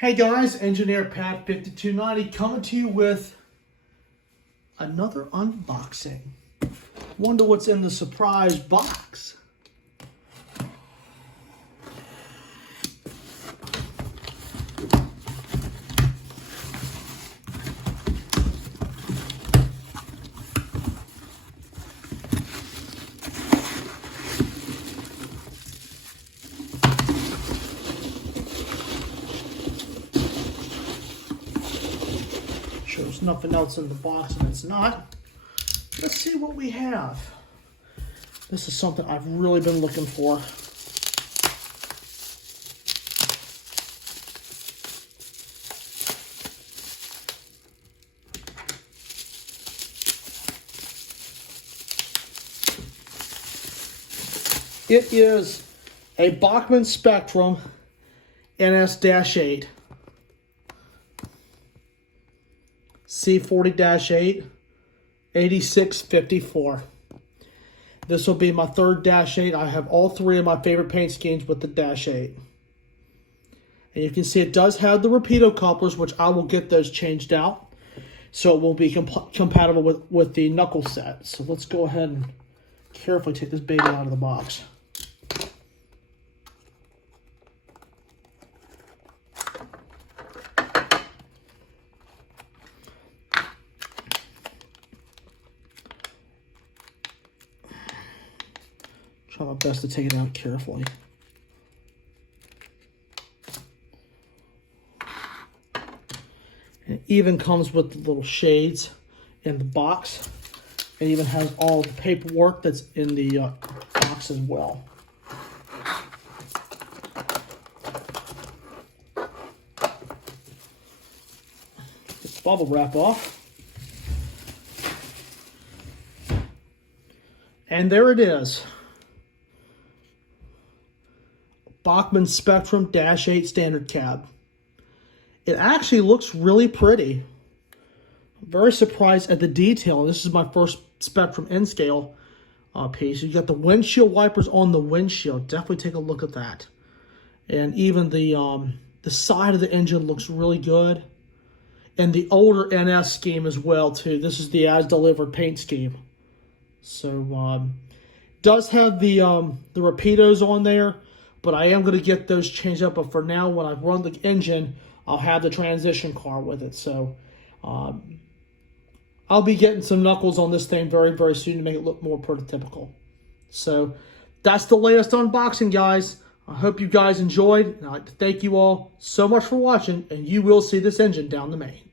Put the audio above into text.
Hey guys, Engineer Pat 5290 coming to you with another unboxing. Wonder what's in the surprise box. There's nothing else in the box, and it's not. Let's see what we have. This is something I've really been looking for. It is a Bachmann Spectrum NS-8. C40-8, 8654. This will be my third -8. I have all three of my favorite paint schemes with the -8. And you can see it does have the Rapido couplers, which I will get those changed out. So it will be compatible with the knuckle set. So let's go ahead and carefully take this baby out of the box. Try my best to take it out carefully. And it even comes with the little shades in the box. It even has all the paperwork that's in the box as well. Get the bubble wrap off. And there it is. Bachmann Spectrum -8 standard cab. It actually looks really pretty. I'm very surprised at the detail. This is my first Spectrum N-scale piece. You got the windshield wipers on the windshield. Definitely take a look at that. And even the side of the engine looks really good. And the older NS scheme as well too. This is the as-delivered paint scheme. So does have the Rapidos on there. But I am going to get those changed up. But for now, when I run the engine, I'll have the transition car with it. So I'll be getting some knuckles on this thing very, very soon to make it look more prototypical. So that's the latest unboxing, guys. I hope you guys enjoyed. And I'd like to thank you all so much for watching. And you will see this engine down the main.